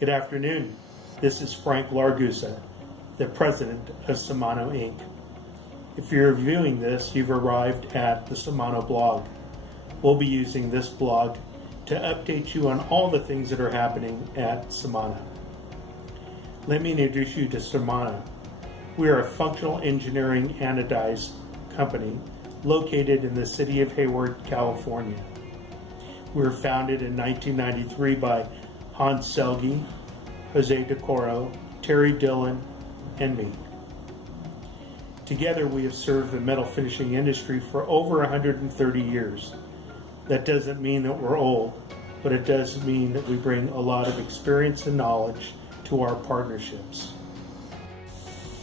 Good afternoon. This is Frank Largusa, the president of Semano Inc. If you're viewing this, you've arrived at the Semano blog. We'll be using this blog to update you on all the things that are happening at Semano. Let me introduce you to Semano. We are a functional engineering anodized company located in the city of Hayward, California. We were founded in 1993 by Hans Selge, Jose DeCoro, Terry Dillon, and me. Together we have served the metal finishing industry for over 130 years. That doesn't mean that we're old, but it does mean that we bring a lot of experience and knowledge to our partnerships.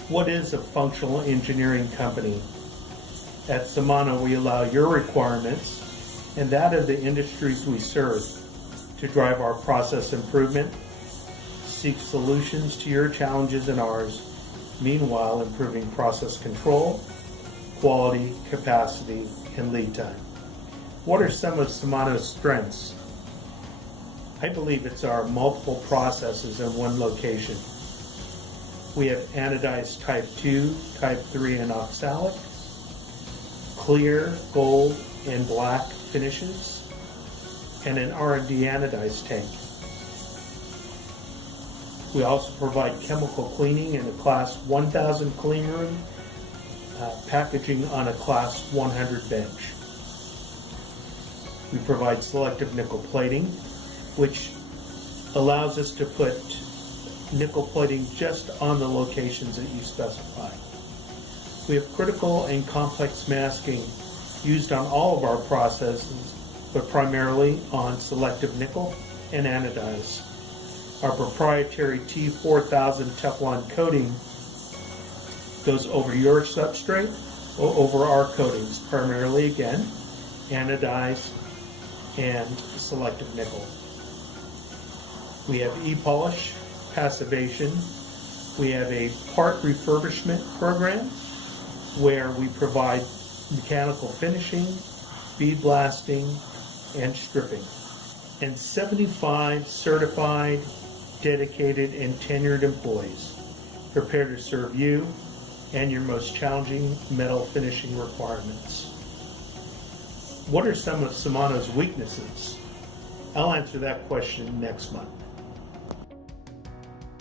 What is a functional engineering company? At Semano, we allow your requirements and that of the industries we serve to drive our process improvement, seek solutions to your challenges and ours, meanwhile improving process control, quality, capacity, and lead time. What are some of Semano's strengths? I believe it's our multiple processes in one location. We have anodized type 2, type 3, and oxalic, clear, gold, and black finishes, and an R&D anodized tank. We also provide chemical cleaning in a class 1000 clean room, packaging on a class 100 bench. We provide selective nickel plating, which allows us to put nickel plating just on the locations that you specify. We have critical and complex masking used on all of our processes, but primarily on selective nickel and anodize. Our proprietary T4000 Teflon coating goes over your substrate or over our coatings, primarily again, anodized and selective nickel. We have e-polish, passivation. We have a part refurbishment program where we provide mechanical finishing, bead blasting, and stripping. And 75 certified, dedicated, and tenured employees prepared to serve you and your most challenging metal finishing requirements. What are some of Semano's weaknesses? I'll answer that question next month.